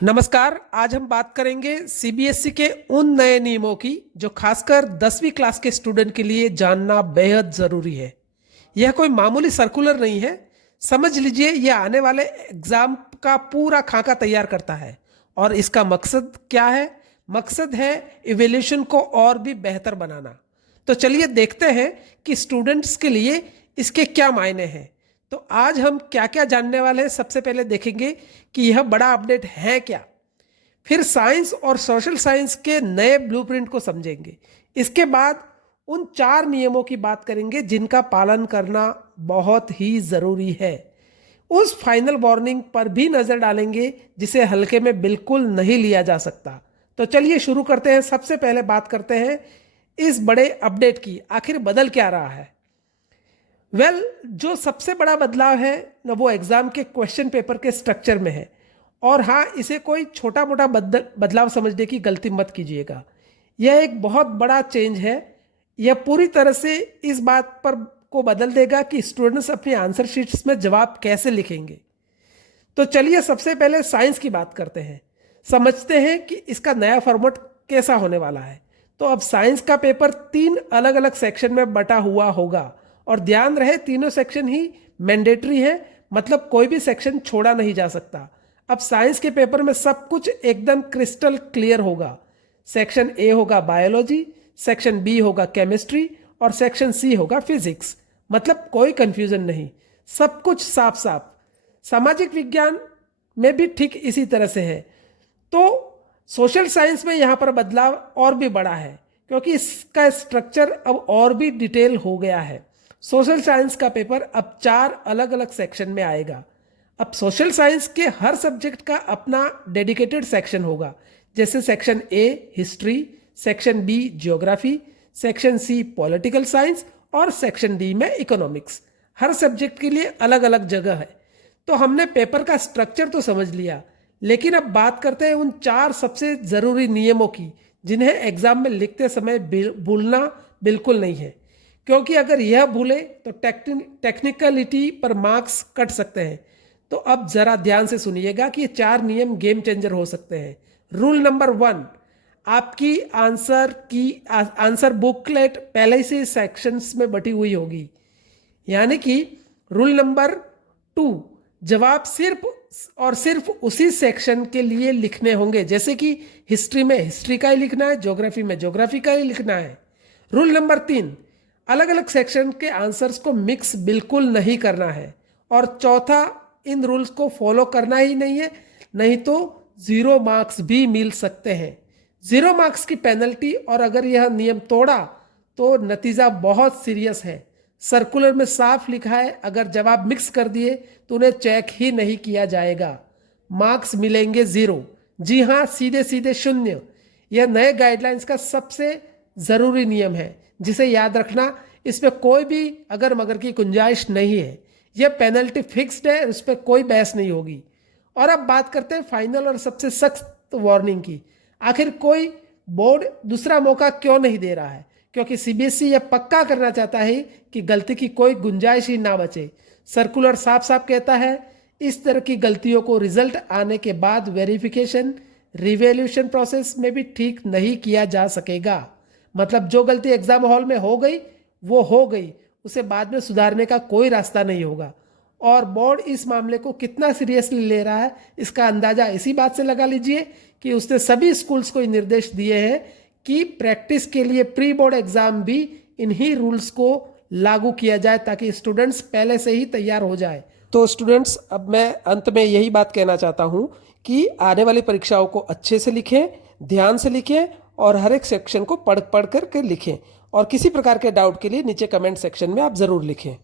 नमस्कार। आज हम बात करेंगे सीबीएसई के उन नए नियमों की जो खासकर 10वीं क्लास के स्टूडेंट के लिए जानना बेहद ज़रूरी है। यह कोई मामूली सर्कुलर नहीं है। समझ लीजिए, यह आने वाले एग्ज़ाम का पूरा खाका तैयार करता है। और इसका मकसद क्या है? मकसद है इवैल्यूएशन को और भी बेहतर बनाना। तो चलिए देखते हैं कि स्टूडेंट्स के लिए इसके क्या मायने हैं। तो आज हम क्या क्या जानने वाले हैं। सबसे पहले देखेंगे कि यह बड़ा अपडेट है क्या। फिर साइंस और सोशल साइंस के नए ब्लूप्रिंट को समझेंगे। इसके बाद उन 4 नियमों की बात करेंगे जिनका पालन करना बहुत ही ज़रूरी है। उस फाइनल वार्निंग पर भी नज़र डालेंगे जिसे हल्के में बिल्कुल नहीं लिया जा सकता। तो चलिए शुरू करते हैं। सबसे पहले बात करते हैं इस बड़े अपडेट की। आखिर बदल क्या रहा है? जो सबसे बड़ा बदलाव है ना, वो एग्जाम के क्वेश्चन पेपर के स्ट्रक्चर में है। और हाँ, इसे कोई छोटा मोटा बदलाव समझने की गलती मत कीजिएगा। यह एक बहुत बड़ा चेंज है। यह पूरी तरह से इस बात पर को बदल देगा कि स्टूडेंट्स अपनी आंसर शीट्स में जवाब कैसे लिखेंगे। तो चलिए सबसे पहले साइंस की बात करते हैं। समझते हैं कि इसका नया फॉर्मेट कैसा होने वाला है। तो अब साइंस का पेपर 3 अलग अलग सेक्शन में बटा हुआ होगा। और ध्यान रहे, तीनों सेक्शन ही मैंडेटरी है, मतलब कोई भी सेक्शन छोड़ा नहीं जा सकता। अब साइंस के पेपर में सब कुछ एकदम क्रिस्टल क्लियर होगा। सेक्शन ए होगा बायोलॉजी, सेक्शन बी होगा केमिस्ट्री और सेक्शन सी होगा फिजिक्स। मतलब कोई कंफ्यूजन नहीं, सब कुछ साफ साफ। सामाजिक विज्ञान में भी ठीक इसी तरह से है। तो सोशल साइंस में यहाँ पर बदलाव और भी बड़ा है क्योंकि इसका स्ट्रक्चर अब और भी डिटेल हो गया है। सोशल साइंस का पेपर अब 4 अलग अलग सेक्शन में आएगा। अब सोशल साइंस के हर सब्जेक्ट का अपना डेडिकेटेड सेक्शन होगा। जैसे section A history, section B geography, section C political science और सेक्शन डी में इकोनॉमिक्स। हर सब्जेक्ट के लिए अलग अलग जगह है। तो हमने पेपर का स्ट्रक्चर तो समझ लिया, लेकिन अब बात करते हैं उन 4 सबसे ज़रूरी नियमों की जिन्हें एग्जाम में लिखते समय भूलना बिल्कुल नहीं है। क्योंकि अगर यह भूले तो टेक्निकलिटी पर मार्क्स कट सकते हैं। तो अब ज़रा ध्यान से सुनिएगा कि ये 4 नियम गेम चेंजर हो सकते हैं। रूल नंबर 1, आपकी आंसर बुकलेट पहले से सेक्शंस में बटी हुई होगी। यानी कि रूल नंबर 2, जवाब सिर्फ और सिर्फ उसी सेक्शन के लिए लिखने होंगे। जैसे कि हिस्ट्री में हिस्ट्री का ही लिखना है, ज्योग्राफी में ज्योग्राफी का ही लिखना है। रूल नंबर 3, अलग अलग सेक्शन के आंसर्स को मिक्स बिल्कुल नहीं करना है। और चौथा, इन रूल्स को फॉलो करना ही नहीं है, नहीं तो 0 मार्क्स भी मिल सकते हैं। 0 मार्क्स की पेनल्टी, और अगर यह नियम तोड़ा तो नतीजा बहुत सीरियस है। सर्कुलर में साफ लिखा है, अगर जवाब मिक्स कर दिए तो उन्हें चेक ही नहीं किया जाएगा, मार्क्स मिलेंगे 0। जी हाँ, सीधे सीधे 0। यह नए गाइडलाइंस का सबसे ज़रूरी नियम है जिसे याद रखना। इसमें कोई भी अगर मगर की गुंजाइश नहीं है। यह पेनल्टी फिक्स्ड है, उस पर कोई बहस नहीं होगी। और अब बात करते हैं फाइनल और सबसे सख्त वार्निंग की। आखिर कोई बोर्ड दूसरा मौका क्यों नहीं दे रहा है? क्योंकि सीबीएसई यह पक्का करना चाहता है कि गलती की कोई गुंजाइश ही ना बचे। सर्कुलर साफ साफ कहता है, इस तरह की गलतियों को रिजल्ट आने के बाद वेरिफिकेशन रिवैल्यूएशन प्रोसेस में भी ठीक नहीं किया जा सकेगा। मतलब जो गलती एग्जाम हॉल में हो गई वो हो गई, उसे बाद में सुधारने का कोई रास्ता नहीं होगा। और बोर्ड इस मामले को कितना सीरियसली ले रहा है इसका अंदाजा इसी बात से लगा लीजिए कि उसने सभी स्कूल्स को निर्देश दिए हैं कि प्रैक्टिस के लिए प्री बोर्ड एग्जाम भी इन्हीं रूल्स को लागू किया जाए ताकि स्टूडेंट्स पहले से ही तैयार हो जाए। तो स्टूडेंट्स, अब मैं अंत में यही बात कहना चाहता हूँ कि आने वाली परीक्षाओं को अच्छे से लिखें, ध्यान से लिखें और हर एक सेक्शन को पढ़ पढ़ करके लिखें। और किसी प्रकार के डाउट के लिए नीचे कमेंट सेक्शन में आप ज़रूर लिखें।